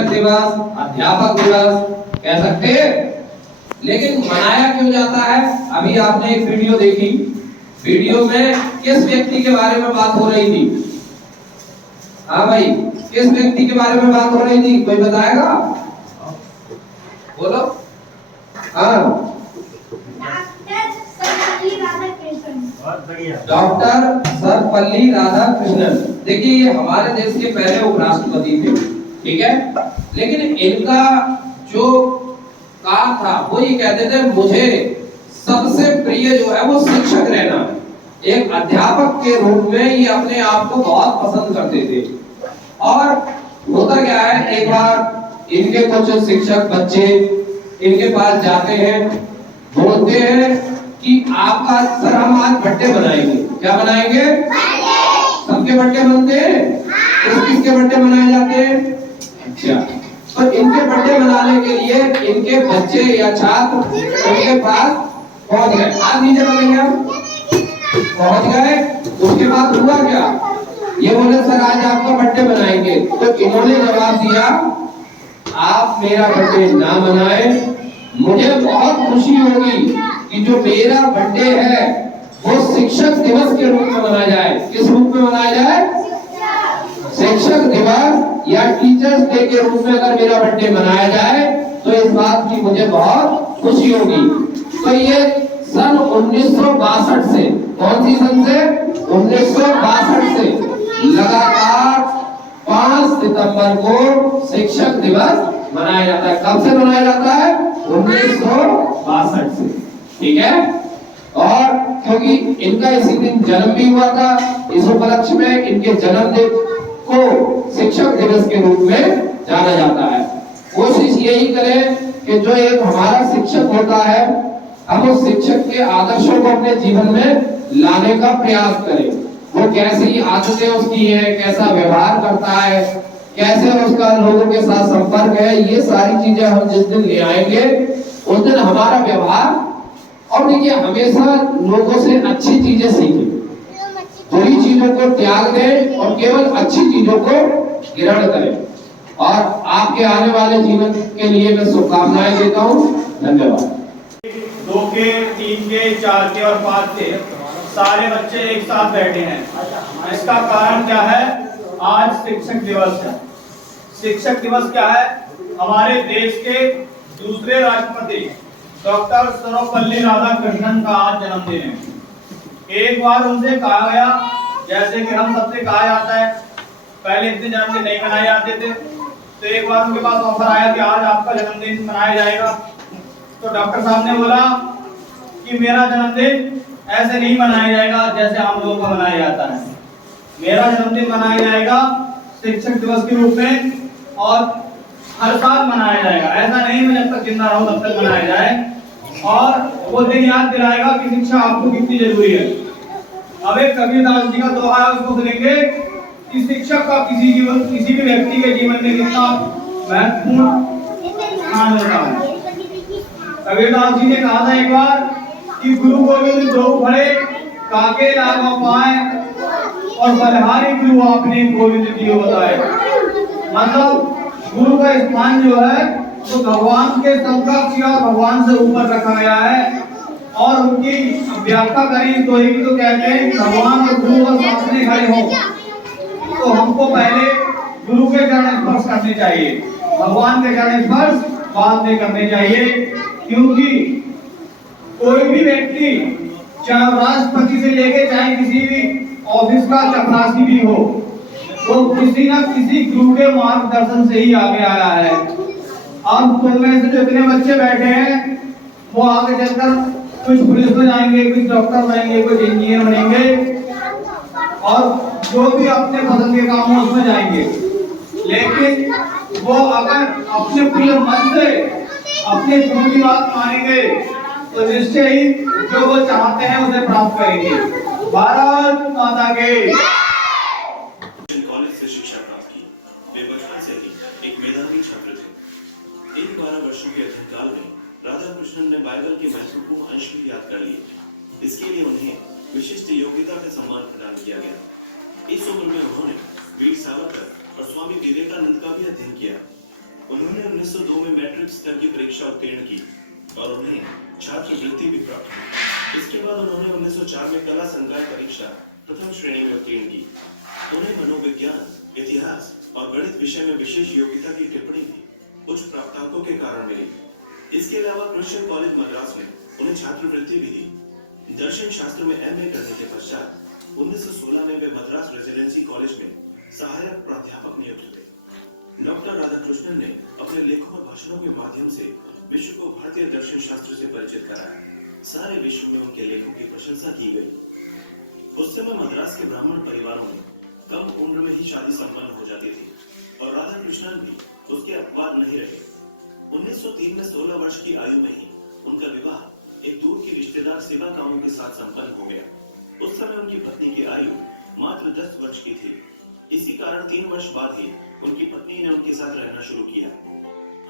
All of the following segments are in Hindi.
शिक्षक दिवस, अध्यापक दिवस कह सकते हैं। लेकिन मनाया क्यों जाता है? अभी आपने एक वीडियो देखी, वीडियो में किस व्यक्ति के बारे में बात हो रही थी? हाँ भाई, किस व्यक्ति के बारे में बात हो रही थी, कोई बताएगा? बोलो। हाँ, डॉक्टर सर्वपल्ली राधाकृष्णन। देखिए, ये हमारे देश के पहले उपराष्ट्रपति थे, ठीक है। लेकिन इनका जो काम था वो ये कहते थे, मुझे सबसे प्रिय जो है वो शिक्षक रहना है। एक अध्यापक के रूप में ये अपने आप को बहुत पसंद करते थे। और होता क्या है, एक बार इनके कुछ शिक्षक बच्चे इनके पास जाते हैं, बोलते हैं कि आपका सर हम आज बर्थडे बनाएंगे। क्या बनाएंगे? सबके बर्थडे बनते हैं। किसके बर्थडे मनाए जाते हैं? अच्छा, तो इनके बर्थडे मनाने के लिए इनके बच्चे या छात्र इनके पास पहुंच गए। आज नीचे करेंगे, हम पहुंच गए। उसके बाद हुआ क्या, ये बोले सर आज आपका बर्थडे मनाएंगे। तो इन्होंने जवाब दिया, आप मेरा बर्थडे ना मनाएं, मुझे बहुत खुशी होगी कि जो मेरा बर्थडे है वो शिक्षक दिवस के रूप में मनाया जाए। किस रूप में मनाया जाए? शिक्षक दिवस या टीचर्स डे के रूप में अगर मेरा बर्थडे मनाया जाए तो इस बात की मुझे बहुत खुशी होगी। तो ये सन 1962 से, कौन सी सन से? 1962 से लगातार 5 सितंबर को शिक्षक दिवस मनाया जाता है। कब से मनाया जाता है? 1962 से, ठीक है। और क्योंकि इनका इसी दिन जन्म भी हुआ था, इस उपलक्ष्य में इनके जन्मदिन को शिक्षक दिवस के रूप में जाना जाता है। कोशिश यही करें कि जो एक हमारा शिक्षक होता है, हम उस शिक्षक के आदर्शों को अपने जीवन में लाने का प्रयास करें। वो कैसी आदतें उसकी है, कैसा व्यवहार करता है, कैसे उसका लोगों के साथ संपर्क है, ये सारी चीजें हम जिस दिन ले आएंगे उस दिन हमारा व्यवहार, और देखिए हमेशा लोगों से अच्छी चीजें सीखें, बुरी चीजों को त्याग दें और केवल अच्छी चीजों को ग्रहण करें। और आपके आने वाले जीवन के लिए मैं शुभकामनाएं देता हूँ। धन्यवाद। 2 के 3 के 4 के और 5 के सारे बच्चे एक साथ बैठे हैं। इसका कारण क्या है? आज शिक्षक दिवस है। शिक्षक दिवस क्या है? हमारे देश के दूसरे राष्ट्रपति डॉक्टर सर्वपल्ली राधाकृष्णन का आज जन्मदिन है। एक बार उनसे कहा गया, जैसे कि हम सबसे कहा जाता है, पहले इतने जन्मदिन नहीं मनाए जाते थे, तो एक बार उनके पास ऑफर आया कि आज आपका जन्मदिन मनाया जाएगा। तो डॉक्टर साहब ने बोला कि मेरा जन्मदिन ऐसे नहीं मनाया जाएगा जैसे हम लोगों का मनाया जाता है। मेरा जन्मदिन मनाया जाएगा शिक्षक दिवस के रूप में, और हर साल मनाया जाएगा। ऐसा नहीं मैं जब तक जिंदा रहूं तब तक मनाया जाए, और वो दिन याद दिलाएगा कि शिक्षा आपको कितनी जरूरी है। अब एक कबीरदास जी का दोहा है, उसको सुनेंगे कि शिक्षक का किसी भी व्यक्ति के जीवन में कितना महत्वपूर्ण स्थान होता है। कबीरदास जी ने कहा था एक बार कि गुरु गोविंद दो खड़े काके लागा पाए, और बलहारी गुरु आपने गोविंद दियो बताए। मतलब गुरु का स्थान जो है तो भगवान के समकक्ष और भगवान से ऊपर रखा गया है। और उनकी व्याख्या करें तो ही तो कहते हैं भगवान और गुरु और सामने खड़े हो तो हमको पहले गुरु के चरण स्पर्श करने चाहिए, भगवान के चरण स्पर्श बाद में करने चाहिए। क्योंकि कोई भी व्यक्ति, चाहे राष्ट्रपति से लेके चाहे किसी भी ऑफिस का चपरासी भी हो, वो किसी न किसी गुरु के मार्गदर्शन से ही आगे आया है। अब तुम में से जितने बच्चे बैठे हैं वो आगे चलकर कुछ पुलिस में जाएंगे, कुछ डॉक्टर बनेंगे, कुछ इंजीनियर बनेंगे, और जो भी अपने पसंद के काम उसमें जाएंगे। लेकिन वो अगर अपने पूरे मन से अपने गुरु की बात मानेंगे तो निश्चय ही जो वो चाहते हैं उसे प्राप्त करेंगे। भारत माता के। कॉलेज से शिक्षा प्राप्त की। वे बचपन से ही एक मेधावी छात्र थे। 12 वर्षों के अध्ययन काल में राधाकृष्णन ने बाइबल के महत्वपूर्ण अंश भी याद कर लिए। इसके लिए उन्हें विशिष्ट योग्यता का सम्मान प्रदान किया गया। इस उम्र में उन्होंने वीर सावरकर और स्वामी विवेकानंद का भी अध्ययन किया। उन्होंने 1902 में मैट्रिक स्तर की परीक्षा उत्तीर्ण की और उन्हें छात्रवृत्ति भी प्राप्त हुई। इसके बाद उन्होंने 1904 में कला संकाय परीक्षा प्रथम श्रेणी में उत्तीर्ण की। उन्हें मनोविज्ञान, इतिहास और गणित विषय में विशेष योग्यता की टिप्पणी भी उच्च प्राप्तांकों के कारण मिली। इसके अलावा क्रिश्चियन कॉलेज मद्रास में उन्हें छात्रवृत्ति भी दी। दर्शन शास्त्र में एमए करने के पश्चात 1916 में वे मद्रास रेजिडेंसी कॉलेज में सहायक प्राध्यापक नियुक्त हुए। डॉक्टर राधाकृष्णन ने अपने लेखों और भाषणों के माध्यम से विश्व को भारतीय दर्शन शास्त्र से परिचित कराया। सारे विश्व में उनके लेखों की प्रशंसा की गई। उस समय मद्रास के ब्राह्मण परिवारों में कम उम्र में ही शादी संपन्न हो जाती थी और राधाकृष्णन भी उसके अपवाद नहीं रहे। 1903 में 16 वर्ष की आयु में ही उनका विवाह एक दूर की रिश्तेदार शिवा कामू के साथ संपन्न हो गया। उस समय उनकी पत्नी की आयु मात्र 10 वर्ष की थी। इसी कारण 3 वर्ष बाद ही उनकी पत्नी ने उनके साथ रहना शुरू किया।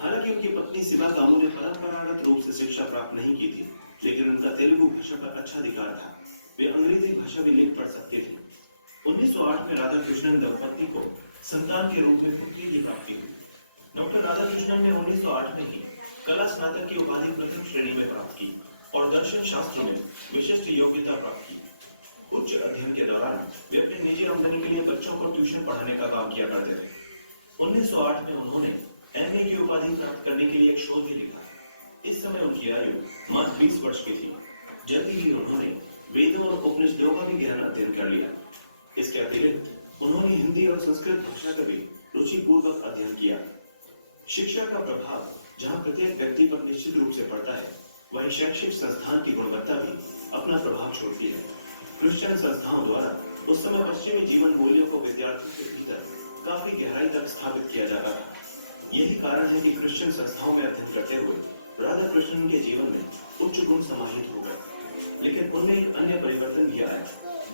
हालांकि उनकी पत्नी शिवा कामू ने परंपरागत रूप से शिक्षा प्राप्त नहीं की थी, लेकिन उनका तेलुगु भाषा पर अच्छा अधिकार था। वे अंग्रेजी भाषा भी लिख पढ़ सकते थे। 1908 में राधाकृष्णन दंपति को संतान के रूप में पुत्री की प्राप्ति हुई। डॉक्टर राधाकृष्णन ने 1908 में ही कला स्नातक की उपाधि प्रथम श्रेणी में प्राप्त की और दर्शन शास्त्र में विशिष्ट योग्यता प्राप्त की। उच्च अध्ययन के दौरान वे अपनी निजी आमदनी के लिए बच्चों को ट्यूशन पढ़ाने का काम किया करते थे। 1908 में उन्होंने एमए की उपाधि प्राप्त करने के लिए एक शोध भी लिखा। इस समय उनकी आयु मात्र 20 वर्ष की थी। जल्दी ही उन्होंने वेदों और उपनिषदों का भी गहन अध्ययन कर लिया। इसके अतिरिक्त उन्होंने हिंदी और संस्कृत भाषा का भी रुचिपूर्वक अध्ययन किया। शिक्षा का प्रभाव जहाँ प्रत्येक व्यक्ति पर निश्चित रूप से पड़ता है, वहीं शैक्षिक संस्थान की गुणवत्ता भी अपना प्रभाव छोड़ती है। क्रिश्चियन संस्थाओं द्वारा उस समय पश्चिमी जीवन मूल्यों को विद्यार्थियों के भीतर काफी गहराई तक स्थापित किया जाता था। यही कारण है कि क्रिश्चियन संस्थाओं में अध्ययन करते हुए राधाकृष्णन के जीवन में उच्च गुण समाहित हो गए। लेकिन उनमें एक अन्य परिवर्तन भी आया,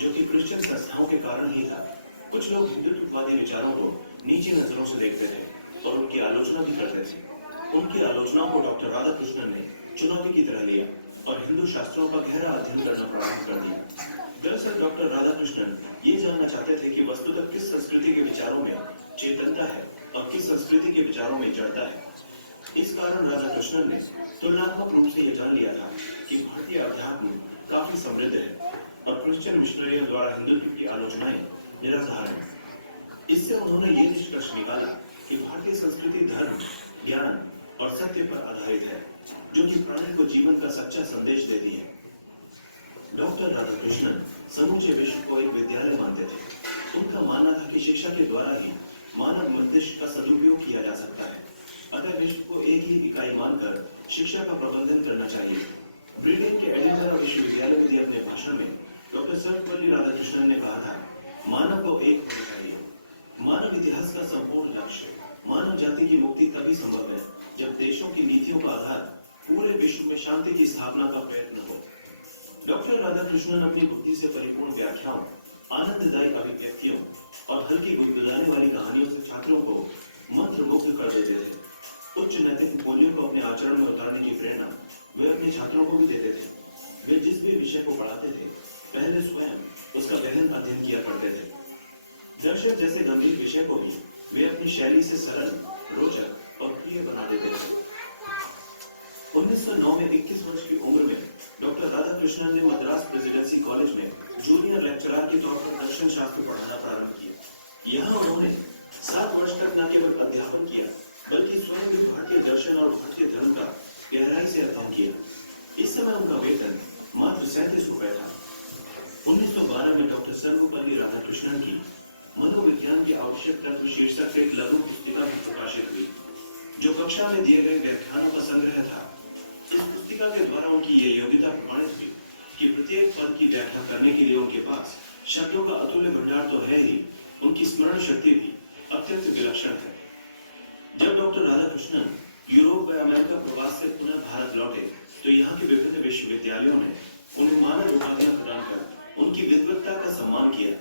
जो कि क्रिश्चियन संस्थाओं के कारण ही था। कुछ लोग हिंदुत्ववादी विचारों को नीची नजरों से देखते थे और उनकी आलोचना भी करते थे। उनकी आलोचनाओं को डॉक्टर राधाकृष्णन ने चुनौती की तरह लिया और हिंदू शास्त्रों का गहरा अध्ययन करना प्रारंभ कर दिया। दरअसल डॉक्टर राधाकृष्णन ये जानना चाहते थे कि वस्तुतः किस संस्कृति के विचारों में चेतनता है और किस संस्कृति के विचारों में जड़ता है। इस कारण राधाकृष्णन ने तुलनात्मक रूप से यह जान लिया था कि भारतीय अध्यात्म काफी समृद्ध है और क्रिश्चियन मिशनरियों द्वारा हिंदुत्व की आलोचनाएं निराधार है। इससे उन्होंने ये निष्कर्ष निकाला कि भारतीय संस्कृति धर्म, ज्ञान और सत्य पर आधारित है, जो कि प्राणी को जीवन का सच्चा संदेश देती है। डॉक्टर राधाकृष्णन समूचे विश्व को एक विद्यालय मानते थे। उनका मानना था कि शिक्षा के द्वारा ही मानव मस्तिष्क का सदुपयोग किया जा सकता है। अतः विश्व को एक ही इकाई मानकर शिक्षा का प्रबंधन करना चाहिए। ब्रिटेन के एडिनबरा विश्वविद्यालय में दिए अपने भाषण में डॉक्टर सर्वपल्ली राधाकृष्णन ने कहा था, मानव को एक होना चाहिए। मानव इतिहास का संपूर्ण लक्ष्य मानव जाति की मुक्ति तभी संभव है जब देशों की नीतियों का आधार पूरे विश्व में शांति की स्थापना का प्रयत्न हो। डॉक्टर राधाकृष्णन अपनी बुद्धि से परिपूर्ण व्याख्याओं, आनंददायी अभिव्यक्तियों और हल्की गुदगुदाने वाली कहानियों से छात्रों को मंत्रमुग्ध कर देते थे। उच्च नैतिक मूल्यों को अपने आचरण में उतारने की प्रेरणा वे अपने छात्रों को भी देते थे। वे जिस भी विषय को पढ़ाते थे, पहले स्वयं उसका गहन अध्ययन किया करते थे। दर्शन जैसे गंभीर विषय को भी वे अपनी शैली से सरल, रोचक और प्रिय बना देते थे। 1909 में 21 वर्ष की उम्र में डॉक्टर राधाकृष्णन ने मद्रास प्रेसिडेंसी कॉलेज में जूनियर लेक्चरर के तौर पर दर्शन शास्त्र पढ़ाना प्रारंभ किया। यहाँ उन्होंने 7 वर्ष तक न केवल अध्यापन किया, बल्कि स्वयं भी भारतीय दर्शन और भारतीय धर्म का गहराई से अध्ययन किया। इस समय उनका वेतन मात्र 37 रुपए था। 1912 में डॉक्टर सर्वपल्ली राधाकृष्णन की मनोविज्ञान की आवश्यक तत्व शीर्षक एक लघु पुस्तिका भी प्रकाशित हुई, जो कक्षा में दिए गए व्याख्यानों का संग्रह था। इस पुस्तिका के द्वारा उनकी ये योग्यता प्रमाणित हुई कि प्रत्येक पद की व्याख्या करने के लिए उनके पास शब्दों का अतुल्य भंडार तो है ही, उनकी स्मरण शक्ति भी अत्यंत विलक्षण है। जब डॉक्टर राधाकृष्णन यूरोप व अमेरिका प्रवास से पुनः भारत लौटे, तो यहाँ के विभिन्न विश्वविद्यालयों ने उन्हें मानद उपाधियां प्रदान कर उनकी विद्वत्ता का सम्मान किया।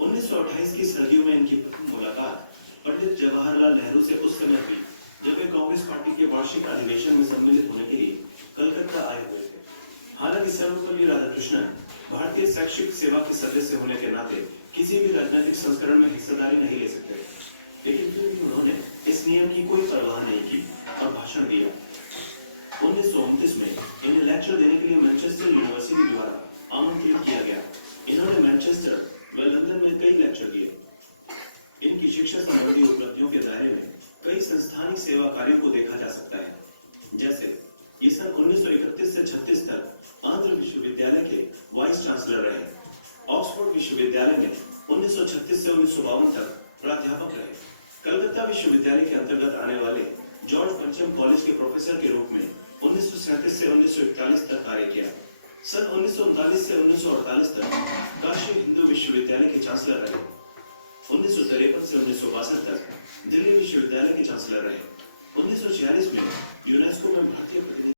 1928 की सर्दियों में इनकी प्रथम मुलाकात पंडित जवाहरलाल नेहरू से उस समय हुई, जब वे कांग्रेस पार्टी के वार्षिक अधिवेशन में सम्मिलित होने के लिए कलकत्ता आए हुए थे। हालांकि सर्वपल्ली राधाकृष्णन भारतीय शैक्षिक सेवा के सदस्य होने के नाते किसी भी राजनीतिक संस्करण में हिस्सेदारी नहीं ले सकते, लेकिन फिर भी उन्होंने इस नियम की कोई भाषण दिया। 1929 में इन्हें लेक्चर देने के लिए मैनचेस्टर यूनिवर्सिटी द्वारा आमंत्रित किया गया। इन्होंने मैनचेस्टर व लंदन में कई लेक्चर दिए। इनकी शिक्षा संबंधी उपलब्धियों के दायरे में कई संस्थानिक सेवा कार्यों को देखा जा सकता है। जैसे ये सन 1931 से 36 तक आंध्र विश्वविद्यालय के वाइस चांसलर रहे। ऑक्सफोर्ड विश्वविद्यालय में 1936 से 1952 तक प्राध्यापक रहे। कलकत्ता विश्वविद्यालय के अंतर्गत आने वाले जॉर्ज पंचम कॉलेज के प्रोफेसर के रूप में 1937 से 1941 तक कार्य किया। सन 1939 से 1948 तक काशी हिंदू विश्वविद्यालय के चांसलर रहे। 1953 से 1962 तक दिल्ली विश्वविद्यालय के चांसलर रहे। 1946 में यूनेस्को में भारतीय प्रतिनिधि